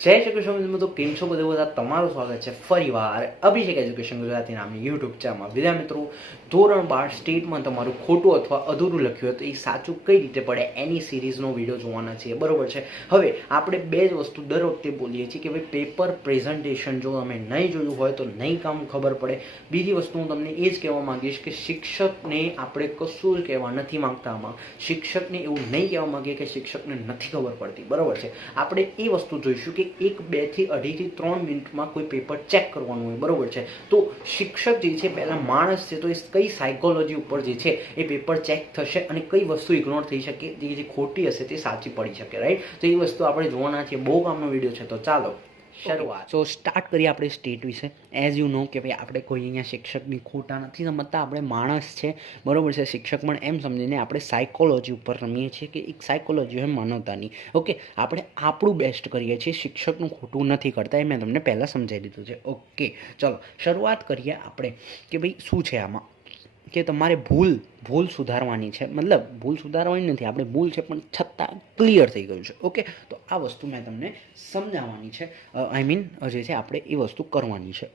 જય શ્રી કૃષ્ણ મિત્રો, કેમ છો બધા? તમારું સ્વાગત છે ફરીવાર અભિષેક એજ્યુકેશન ગુજરાતી નામની યુટ્યુબ ચેનલમાં. વિદ્યા મિત્રો, ધોરણ 12 સ્ટેટમાં તમારું ખોટું અથવા અધૂરું લખ્યું હોય તો એ સાચું કઈ રીતે પડે એની સિરીઝનો વિડીયો જોવાના છીએ, બરોબર છે. હવે આપણે બે જ વસ્તુ દર વખતે બોલીએ છીએ કે ભાઈ પેપર પ્રેઝન્ટેશન જો તમે નહીં જોયું હોય તો નહીં કામ ખબર પડે. બીજી વસ્તુ હું તમને એ જ કહેવા માંગીશ કે શિક્ષકને આપણે કશું જ કહેવા નથી માંગતા. આમાં શિક્ષકને એવું નહીં કહેવા માંગીએ કે શિક્ષકને નથી ખબર પડતી, બરોબર છે. આપણે એ વસ્તુ જોઈશું કે 1, 2 થી 2.5 થી 3 મિનિટમાં કોઈ પેપર ચેક કરવાનું હોય, બરોબર છે. તો શિક્ષક જે છે પહેલાં માણસ છે, તો એ કઈ સાયકોલોજી ઉપર જે છે એ પેપર ચેક થશે અને કઈ વસ્તુ ઇગ્નોર થઈ શકે, જે ખોટી હશે તે સાચી પડી શકે, રાઈટ. તો એ વસ્તુ આપણે જોવાના છીએ. બહુ કામનો વિડીયો છે, તો ચાલો શરૂઆત. સો સ્ટાર્ટ કરીએ આપણે સ્ટેટ વિશે. એઝ યુ નો કે ભાઈ આપણે કોઈ અહીંયા શિક્ષકની ખોટા નથી સમજતા, આપણે માણસ છે, બરોબર છે. શિક્ષક પણ એમ સમજીને આપણે સાયકોલોજી ઉપર રમીએ છીએ કે એક સાયકોલોજી હોય માનવતાની. ઓકે, આપણે આપણું બેસ્ટ કરીએ છીએ, શિક્ષકનું ખોટું નથી કરતા. એ મેં તમને પહેલાં સમજાવી દીધું છે. ઓકે, ચલો શરૂઆત કરીએ આપણે કે ભાઈ શું છે આમાં કે તમારે ભૂલ સુધારવાની છે. મતલબ ભૂલ સુધારવાની નથી, આપણે ભૂલ છે પણ છતાં ક્લિયર થઈ ગયું છે. ઓકે, તો આ વસ્તુ મેં તમને સમજાવવાની છે. આઈ મીન જે છે આપણે એ વસ્તુ કરવાની છે.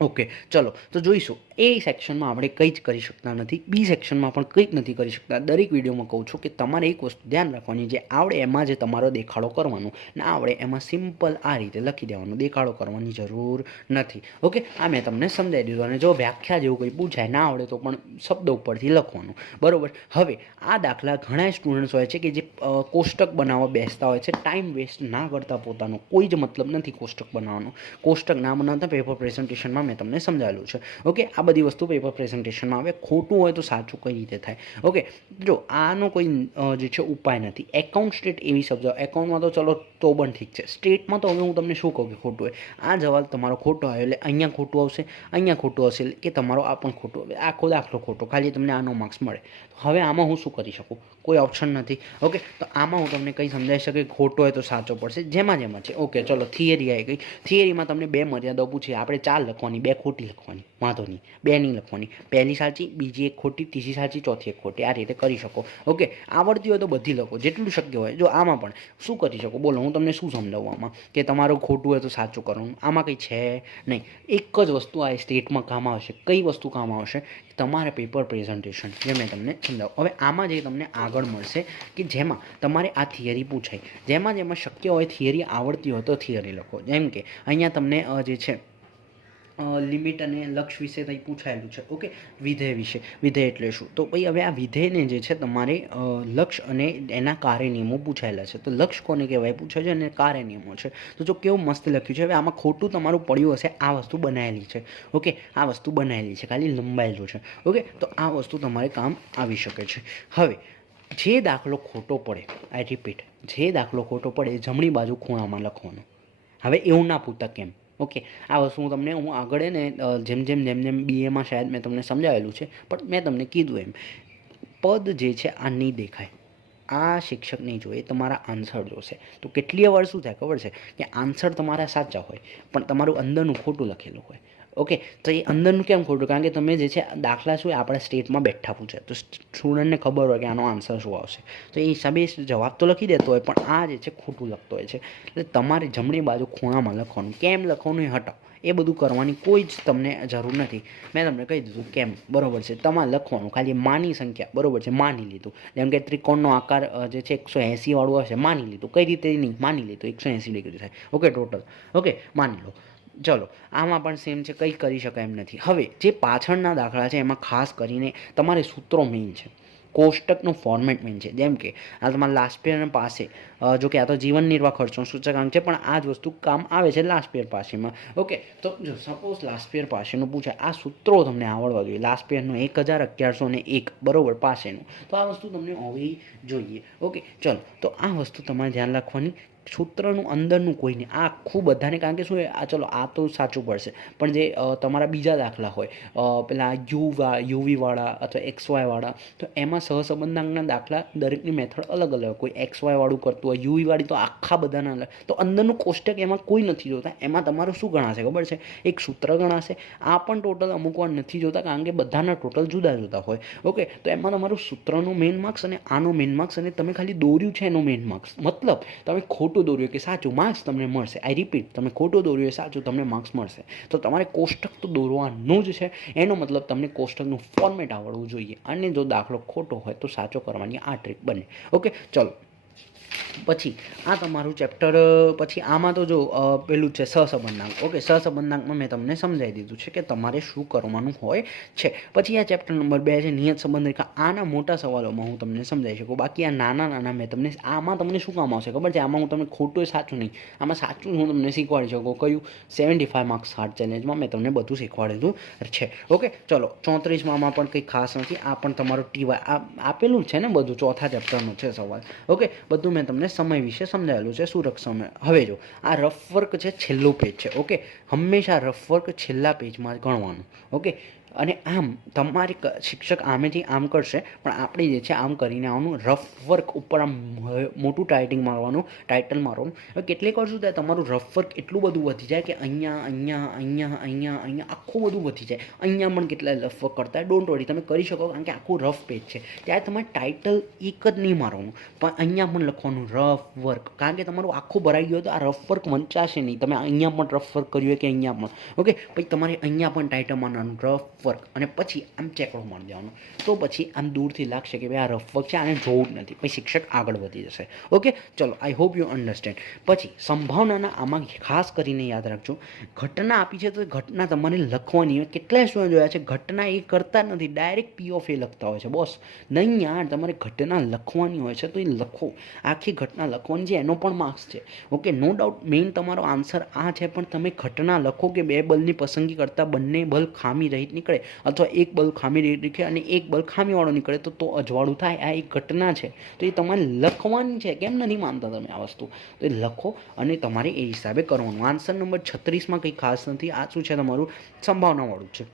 ઓકે, ચલો તો જોઈશું. એ સેક્શનમાં આપણે કંઈ જ કરી શકતા નથી, બી સેક્શનમાં પણ કંઈ જ નથી કરી શકતા. દરેક વિડીયોમાં કહું છું કે તમારે એક વસ્તુ ધ્યાન રાખવાની, જે આવડે એમાં જે તમારો દેખાડો કરવાનો, ના આવડે એમાં સિમ્પલ આ રીતે લખી દેવાનું, દેખાડો કરવાની જરૂર નથી. ઓકે, આ મેં તમને સમજાવી દીધું. અને જો વ્યાખ્યા જેવું કંઈ પૂછાય ના આવડે તો પણ શબ્દો ઉપરથી લખવાનું, બરાબર. હવે આ દાખલા ઘણા સ્ટુડન્ટ્સ હોય છે કે જે કોષ્ટક બનાવવા બેસતા હોય છે, ટાઈમ વેસ્ટ ના કરતા, પોતાનો કોઈ જ મતલબ નથી કોષ્ટક બનાવવાનો. કોષ્ટક ના બનાવતા પેપર પ્રેઝન્ટેશનમાં મેં તમને સમજાવેલું છે. ઓકે, આ બધી વસ્તુ પેપર પ્રેઝન્ટેશનમાં આવે. ખોટું હોય તો સાચું કઈ રીતે થાય? ઓકે, જો આનો કોઈ જે છે ઉપાય નથી. એકાઉન્ટ સ્ટેટ એવી શબ્દ, એકાઉન્ટમાં તો ચલો તો પણ ઠીક છે, સ્ટેટમાં તો હવે હું તમને શું કહું કે ખોટું હોય. આ જવાબ તમારો ખોટો આવ્યો એટલે અહીંયા ખોટું આવશે, અહીંયા ખોટું હશે કે તમારો આ પણ ખોટું આવે. આખો દાખલો ખોટો, ખાલી તમને આનો માર્ક્સ મળે. હવે આમાં હું શું કરી શકું? કોઈ ઓપ્શન નથી. ઓકે, તો આમાં હું તમને કંઈ સમજાવી શકે ખોટો હોય તો સાચો પડશે, જેમાં છે. ઓકે, ચલો થિયરી આવી ગઈ. થિયરીમાં તમને બે મર્યાદાઓ પૂછી, આપણે 4 લખવાની, 2 ખોટી લખવાની, વાંધો નહીં, 2 નહીં લખવાની. પહેલી સાચી, બીજી એક ખોટી, ત્રીજી સાચી, ચોથી એક ખોટી. આ રીતે કરી શકો. ઓકે, આવડતી હોય તો બધી લખો, જેટલું શક્ય હોય. જો આમાં પણ શું કરી શકો બોલો, હું તમને શું સમજાવું આમાં કે તમારું ખોટું હોય તો સાચું કરવાનું? આમાં કંઈ છે નહીં. એક જ વસ્તુ આ સ્ટેટમાં કામ આવશે. કઈ વસ્તુ કામ આવશે? તમારે પેપર પ્રેઝન્ટેશન, જે મેં તમને સમજાવું. હવે આમાં જે તમને આગળ મળશે કે જેમાં તમારે આ થિયરી પૂછાય, જેમાં શક્ય હોય થિયરી આવડતી હોય તો થિયરી લખો. જેમ કે અહીંયા તમને જે છે લિમિટ અને લક્ષ વિશે કંઈ પૂછાયેલું છે. ઓકે, વિધેય વિશે. વિધેય એટલે શું? તો ભાઈ હવે આ વિધેયને જે છે તમારે લક્ષ અને એના કાર્ય નિયમો પૂછાયેલા છે. તો લક્ષ કોને કહેવાય પૂછે છે અને કાર્ય નિયમો છે. તો જો કેવું મસ્ત લખ્યું છે. હવે આમાં ખોટું તમારું પડ્યું હશે, આ વસ્તુ બનાવેલી છે. ઓકે, આ વસ્તુ બનાવેલી છે, ખાલી લંબાયેલું છે. ઓકે, તો આ વસ્તુ તમારે કામ આવી શકે છે. હવે જે દાખલો ખોટો પડે, આઈ રિપીટ, જે દાખલો ખોટો પડે એ જમણી બાજુ ખૂણામાં લખવાનો. હવે એવું ના પૂછતા કેમ? ઓકે, આ વસ્તુ હું આગળ ને જેમ બીએમાં શાયદ મેં તમને સમજાવેલું છે, પણ મેં તમને કીધું એમ પદ જે છે આ નહીં દેખાય, આ શિક્ષક નહીં જોઈએ, તમારા આન્સર જોશે. તો કેટલી વાર શું થાય ખબર છે કે આન્સર તમારા સાચા હોય પણ તમારું અંદરનું ખોટું લખેલું હોય. ઓકે, તો એ અંદરનું કેમ ખોટું? કારણ કે તમે જે છે દાખલા શું આપણા સ્ટેટમાં બેઠા પૂછે તો સ્ટુડન્ટને ખબર હોય કે આનો આન્સર શું આવશે, તો એ હિસાબે જવાબ તો લખી દેતો હોય, પણ આ જે છે ખોટું લખતો હોય છે. એટલે તમારે જમણી બાજુ ખૂણામાં લખવાનું. કેમ લખવાનું એ હટાવો, એ બધું કરવાની કોઈ જ તમને જરૂર નથી. મેં તમને કહી દીધું કેમ, બરોબર છે. તમારે લખવાનું ખાલી માની સંખ્યા, બરોબર છે, માની લીધું. જેમ કે ત્રિકોણનો આકાર જે છે 180 વાળું હશે, માની લીધું. કઈ રીતે નહીં માની લીધું, 180 ડિગ્રી થાય. Okay, total. ઓકે, માની લો. ચલો, આમાં પણ સેમ છે, કંઈ કરી શકાય એમ નથી. હવે જે પાછળના દાખલા છે એમાં ખાસ કરીને તમારે સૂત્રો મેઇન છે, કોષ્ટકનું ફોર્મેટ મેઇન છે. જેમ કે આ તમારા લાસ્ટ યર પાસે, જો કે આ તો જીવન નિર્વાહ ખર્ચનો સૂચકાંક છે, પણ આ જ વસ્તુ કામ આવે છે લાસ્ટ યર પાસેમાં. ઓકે, તો જો સપોઝ લાસ્ટ યર પાસેનું પૂછાય, આ સૂત્રો તમને આવડવા જોઈએ. લાસ્ટ યરનું 1101, બરોબર, પાસેનું. તો આ વસ્તુ તમને હોવી જોઈએ. ઓકે, ચલો, તો આ વસ્તુ તમારે ધ્યાન રાખવાની. સૂત્રનું અંદરનું કોઈ નહીં, આ આખું બધાને. કારણ કે શું આ, ચલો આ તો સાચું પડશે, પણ જે તમારા બીજા દાખલા હોય પેલા યુવીવાળા અથવા XY વાળા, તો એમાં સહસંબંધાંકના દાખલા દરેકની મેથડ અલગ અલગ. કોઈ XY વાળું કરતું હોય, યુવીવાળી તો આખા બધાના અલગ. તો અંદરનું કોષ્ટક એમાં કોઈ નથી જોતા. એમાં તમારું શું ગણાશે ખબર છે? એક સૂત્ર ગણાશે. આ પણ ટોટલ અમુક વાર નથી જોતા કારણ કે બધાના ટોટલ જુદા જુદા હોય. ઓકે, તો એમાં તમારું સૂત્રનો મેઇન માર્ક્સ અને આનો મેઇન માર્ક્સ, અને તમે ખાલી દોર્યું છે એનો મેઇન માર્ક્સ. મતલબ તમે ખોટું ખોટું દોર્યું કે સાચું, માર્ક્સ તમને મળશે. આઈ રિપીટ, તમે ખોટું દોર્યું એ સાચું, તમને માર્ક્સ મળશે. તો તમારે કોષ્ટક તો દોરવાનું જ છે. એનો મતલબ તમને કોષ્ટકનું ફોર્મેટ આવડવું જોઈએ. અને જો દાખલો ખોટો હોય તો સાચો કરવાની આ ટ્રીક બને. ઓકે, ચલો. પછી આ તમારું ચેપ્ટર, પછી આમાં તો જો પેલું છે સહસંબંધાંક. ઓકે, સહસંબંધાંકમાં મેં તમને સમજાવી દીધું છે કે તમારે શું કરવાનું હોય છે. પછી આ ચેપ્ટર નંબર 2 છે નિયત સંબંધ રેખા. આના મોટા સવાલોમાં હું તમને સમજાવી શકું. બાકી આ નાના મેં તમને, આમાં તમને શું કામ આવશે ખબર છે? આમાં હું તમને ખોટું એ સાચું નહીં, આમાં સાચું હું તમને શીખવાડી શકું. કયું? 75 માર્ક્સ હાર્ડ ચેલેન્જમાં મેં તમને બધું શીખવાડેલું છે. ઓકે, ચલો. 34માં આમાં પણ કંઈ ખાસ નથી. આ પણ તમારો ટીવાય આપેલું છે ને બધું, ચોથા ચેપ્ટરનો છે સવાલ. ઓકે, બધું મેં તમને સમય વિશે સમજાવેલું છે, સુરક્ષ સમય. હવે જો આ રફ વર્ક છે, છેલ્લું પેજ છે. ઓકે, હંમેશા રફ વર્ક છેલ્લા પેજમાં જ ગણવાનું. ઓકે, અને આમ તમારી શિક્ષક આમેથી આમ કરશે, પણ આપણે જે છે આમ કરીને આવવાનું. રફ વર્ક ઉપર આમ મોટું ટાઇટિંગ મારવાનું, ટાઇટલ મારવાનું. હવે કેટલીક વાર શું થાય, તમારું રફ વર્ક એટલું બધું વધી જાય કે અહીંયા આખું બધું વધી જાય. અહીંયા પણ કેટલા રફ વર્ક કરતા, ડોન્ટ વરી, તમે કરી શકો, કારણ કે આખું રફ પેજ છે. ત્યારે તમારે ટાઇટલ એક જ નહીં મારવાનું, પણ અહીંયા પણ લખવાનું રફ વર્ક, કારણ કે તમારું આખું ભરાઈ ગયું તો આ રફ વર્ક વંચાશે નહીં. તમે અહીંયા પણ રફ વર્ક કર્યું હોય કે અહીંયા પણ. ઓકે, પછી તમારે અહીંયા પણ ટાઇટલ મારવાનું રફ વર્ક, અને પછી આમ ચેકડો મારી દેવાનો. તો પછી આમ દૂરથી લાગશે કે ભાઈ આ રફ વર્ક છે, આને જોવું જ નથી. પછી શિક્ષક આગળ વધી જશે. ઓકે, ચલો. I hope you understand. પછી સંભાવનાના આમાં ખાસ કરીને યાદ રાખજો, ઘટના આપી છે તો ઘટના તમારે લખવાની હોય. કેટલાય સ્ટુડન્ટ જોયા છે ઘટના એ કરતા નથી, ડાયરેક્ટ પી ઓફ એ લખતા હોય છે. બોસ નહીં યાર, તમારે ઘટના લખવાની હોય છે તો એ લખો. આખી ઘટના લખવાની છે, એનો પણ માર્ક્સ છે. ઓકે, નો ડાઉટ મેઇન તમારો આન્સર આ છે, પણ તમે ઘટના લખો કે 2 બલની પસંદગી કરતાં બંને બલ ખામી રહિત નીકળે, અથવા એક બલ ખામી રહિત નીકળે અને એક બલ ખામીવાળો નીકળે તો અજવાળું થાય. આ એક ઘટના છે, તો એ તમારે લખવાની છે. કેમ નથી માનતા તમે આ વસ્તુ? તો એ લખો અને તમારે એ હિસાબે કરવાનું. આન્સર નંબર 36માં કંઈ ખાસ નથી. આ શું છે? તમારું સંભાવનાવાળું છે.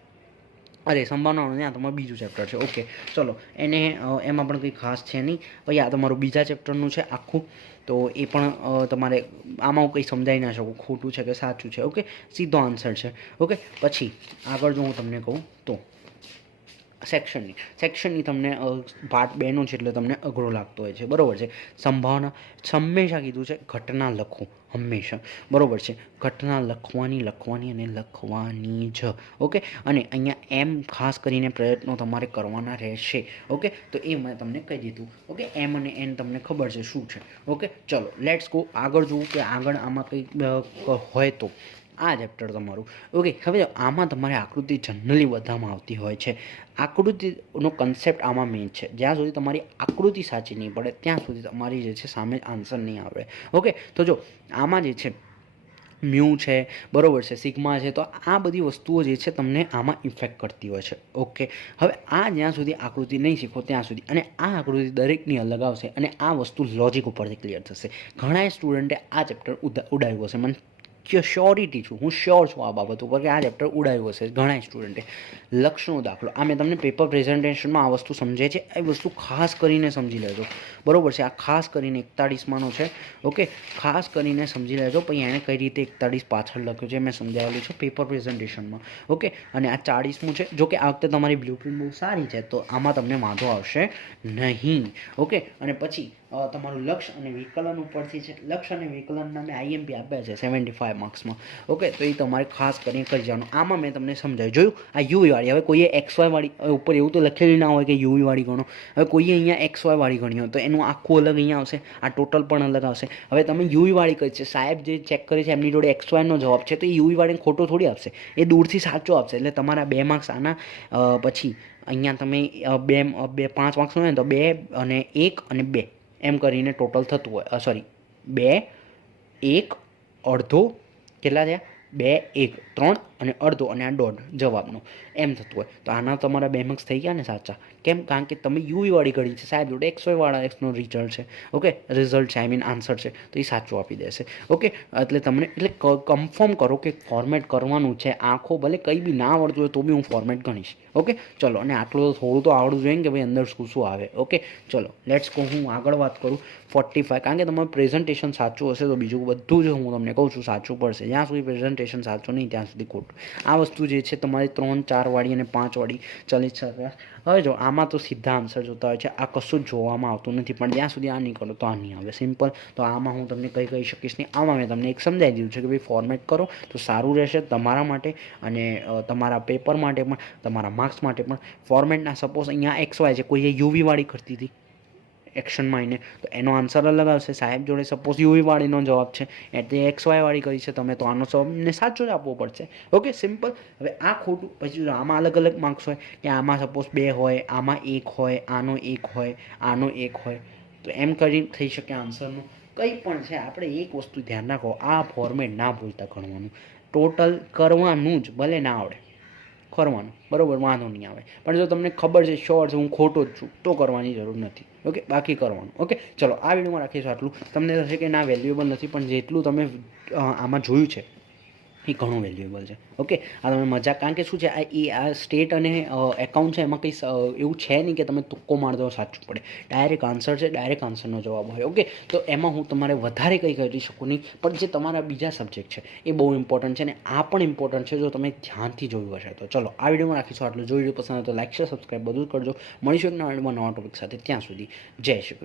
અરે સંભાવનાવાળું નહીં, આ તમારું બીજું ચેપ્ટર છે. ઓકે, ચલો. એમાં પણ કંઈ ખાસ છે નહીં. પછી આ તમારું બીજા ચેપ્ટરનું છે આખું, તો એ પણ તમારે આમાં હું કંઈ સમજાવી ના શકું ખોટું છે કે સાચું છે. ઓકે, સીધો આન્સર છે. ઓકે, પછી આગળ જો હું તમને કહું તો સેક્શનની તમને પાર્ટ 2નો છે એટલે તમને અઘરો લાગતો હોય છે, બરાબર છે. સંભાવના હંમેશા કીધું છે ઘટના લખો, હંમેશા, બરાબર છે. ઘટના લખવાની અને લખવાની જ. ઓકે, અને અહીંયા એમ ખાસ કરીને પ્રયત્નો તમારે કરવાના રહેશે. ઓકે, તો એ મેં તમને કહી દીધું. ઓકે, એમ અને એન તમને ખબર છે શું છે. ઓકે, ચલો લેટ્સ ગો. આગળ જોવું કે આગળ આમાં કંઈક હોય તો આ ચેપ્ટર તમારું. ઓકે, હવે આમાં તમારે આકૃતિ જનરલી બધામાં આવતી હોય છે. આકૃતિનો કન્સેપ્ટ આમાં મેઇન છે. જ્યાં સુધી તમારી આકૃતિ સાચી નહીં પડે ત્યાં સુધી તમારી જે છે સામે આન્સર નહીં આવે. ઓકે, તો જો આમાં જે છે મ્યુ છે, બરાબર છે, સિગ્મા છે, તો આ બધી વસ્તુઓ જે છે તમને આમાં ઇફેક્ટ કરતી હોય છે. ઓકે, હવે આ જ્યાં સુધી આકૃતિ નહીં શીખો ત્યાં સુધી, અને આ આકૃતિ દરેકની અલગ આવશે, અને આ વસ્તુ લોજિક ઉપરથી ક્લિયર થશે. ઘણા સ્ટુડન્ટે આ ચેપ્ટર ઉડાવ્યું હશે, મને શ્યોરિટી છું, હું શ્યોર છું આ બાબત ઉપર કે આ ચેપ્ટર ઉડાવ્યું હશે ઘણા સ્ટુડન્ટે. લક્ષનો દાખલો, આ મેં તમને પેપર પ્રેઝન્ટેશનમાં આ વસ્તુ સમજાય છે, એ વસ્તુ ખાસ કરીને સમજી લેજો, બરાબર છે. આ ખાસ કરીને 41માનો છે. ઓકે, ખાસ કરીને સમજી લેજો. પછી એણે કઈ રીતે 41 પાછળ લખ્યું છે મેં સમજાવેલું છે પેપર પ્રેઝન્ટેશનમાં. ઓકે, અને આ 40મું છે. જો કે આ વખતે તમારી બ્લુપ્રિન્ટ બહુ સારી છે, તો આમાં તમને વાંધો આવશે નહીં. ઓકે, અને પછી તમારું લક્ષ અને વિકલન ઉપરથી છે. લક્ષ અને વિકલનના મેં IMP આપ્યા છે 75 માર્ક્સમાં. ઓકે, તો એ તમારે ખાસ કરીને કરી જવાનું. આમાં મેં તમને સમજાવ્યું, જોયું આ યુવી વાળી. હવે કોઈએ XY વાળી, ઉપર એવું તો લખેલું ના હોય કે યુવી વાળી ગણો. હવે કોઈએ અહીંયા XY વાળી ગણી હોય તો એનું આખું અલગ અહીંયા આવશે, આ ટોટલ પણ અલગ આવશે. હવે તમે યુવી વાળી કરી છે, સાહેબ જે ચેક કરે છે એમની જોડે XYનો જવાબ છે, તો એ યુવી વાળીને ખોટો થોડી આપશે, એ દૂરથી સાચો આપશે. એટલે તમારા 2 માર્ક્સ આના. પછી અહીંયા તમે 5 માર્ક્સ હોય ને તો 2 અને 1 અને 2 એમ કરીને ટોટલ થતું હોય. સોરી, 2 1 અડધો, કેટલા થયા? 2 1 3 અને અડધો, અને આ દોઢ જવાબનો એમ થતું હોય. તો આના તમારા 2 માર્ક્સ થઈ ગયા ને સાચા. કેમ? કારણ કે તમે યુવી વાળી ઘડી છે, સાહેબ જોડે XY વાળા એક્સનો રિઝલ્ટ છે. ઓકે, રિઝલ્ટ છે, આન્સર છે, તો એ સાચું આપી દેશે. ઓકે, એટલે તમને કન્ફર્મ કરો કે ફોર્મેટ કરવાનું છે. આખો ભલે કંઈ બી ના આવડતું હોય તો બી હું ફોર્મેટ ગણીશ. ઓકે, ચલો. અને આટલું થોડું તો આવડવું જોઈએ કે ભાઈ અંદર શું શું આવે. ઓકે, ચલો લેટ્સ ગો. હું આગળ વાત કરું 45, કારણ કે તમારું પ્રેઝન્ટેશન સાચું હશે તો બીજું બધું જ હું તમને કહું છું સાચું પડશે. જ્યાં સુધી પ્રેઝન્ટેશન સાચું નહીં ત્યાં સુધી ખોટું. ખોટું. આ વસ્તુ જે છે તમારી 3, 4 વાળી અને 5 વાળી ચલી શકે. હવે જો આમાં તો સીધા આન્સર જોતા હોય છે, આ કશું જ જોવામાં આવતું નથી, પણ જ્યાં સુધી આ નહીં કરો તો આ નહીં આવે, સિમ્પલ. તો આમાં હું તમને કંઈ કહી શકીશ નહીં. આમાં મેં તમને એક સમજાવી દીધું છે કે ભાઈ ફોર્મેટ કરો તો સારું રહેશે તમારા માટે અને તમારા પેપર માટે પણ, તમારા માર્ક્સ માટે પણ. ફોર્મેટના સપોઝ અહીંયા XY છે, કોઈએ યુવી વાળી કરતી હતી એક્શનમાં આવીને, તો એનો આન્સર અલગ આવશે. સાહેબ જોડે સપોઝ યુવી વાળીનો જવાબ છે, એટલે XY વાળી કરી છે તમે, તો આનો જવાબને સાચો જ આપવો પડશે. Okay, simple. હવે આ ખોટું, પછી આમાં અલગ અલગ માર્ક્સ હોય કે આમાં સપોઝ 2 હોય, આમાં 1 હોય, આનો 1 હોય, આનો 1 હોય, તો એમ કરી થઈ શકે આન્સરનું. કંઈ પણ છે, આપણે એક વસ્તુ ધ્યાન રાખો, આ ફોર્મેટ ના ભૂલતા ગણવાનું. ટોટલ કરવાનું જ, ભલે ના આવડે કરવાનું, બરાબર, વાંધો નહીં આવે. પણ જો તમને ખબર છે, શ્યોર છે હું ખોટો જ છું, તો કરવાની જરૂર નથી. ઓકે, બાકી કરવાનું. ઓકે, ચલો આ વિડીયોમાં રાખીશું આટલું. તમને થશે કે ના વેલ્યુએબલ નથી, પણ જેટલું તમે આમાં જોયું છે એ ઘણું વેલ્યુએબલ છે. ઓકે, આ તમે મજાક, કારણ કે શું છે, આ સ્ટેટ અને એકાઉન્ટ છે, એમાં કંઈ એવું છે નહીં કે તમે તુક્કો માર દો સાચું પડે. ડાયરેક્ટ આન્સર છે, ડાયરેક્ટ આન્સરનો જવાબ હોય. ઓકે, તો એમાં હું તમારે વધારે કંઈ કરી શકું નહીં, પણ જે તમારા બીજા સબ્જેક્ટ છે એ બહુ ઇમ્પોર્ટન્ટ છે, અને આ પણ ઇમ્પોર્ટન્ટ છે જો તમે ધ્યાનથી જોયું હશે તો. ચલો આ વિડીયોમાં રાખીશું આટલું. જો વિડીયો પસંદ આવે તો લાઈક, શેર, સબસ્ક્રાઈબ બધું જ કરજો. મળીશું એક નવા ટોપિક સાથે. ત્યાં સુધી જય શ્રી કૃષ્ણ.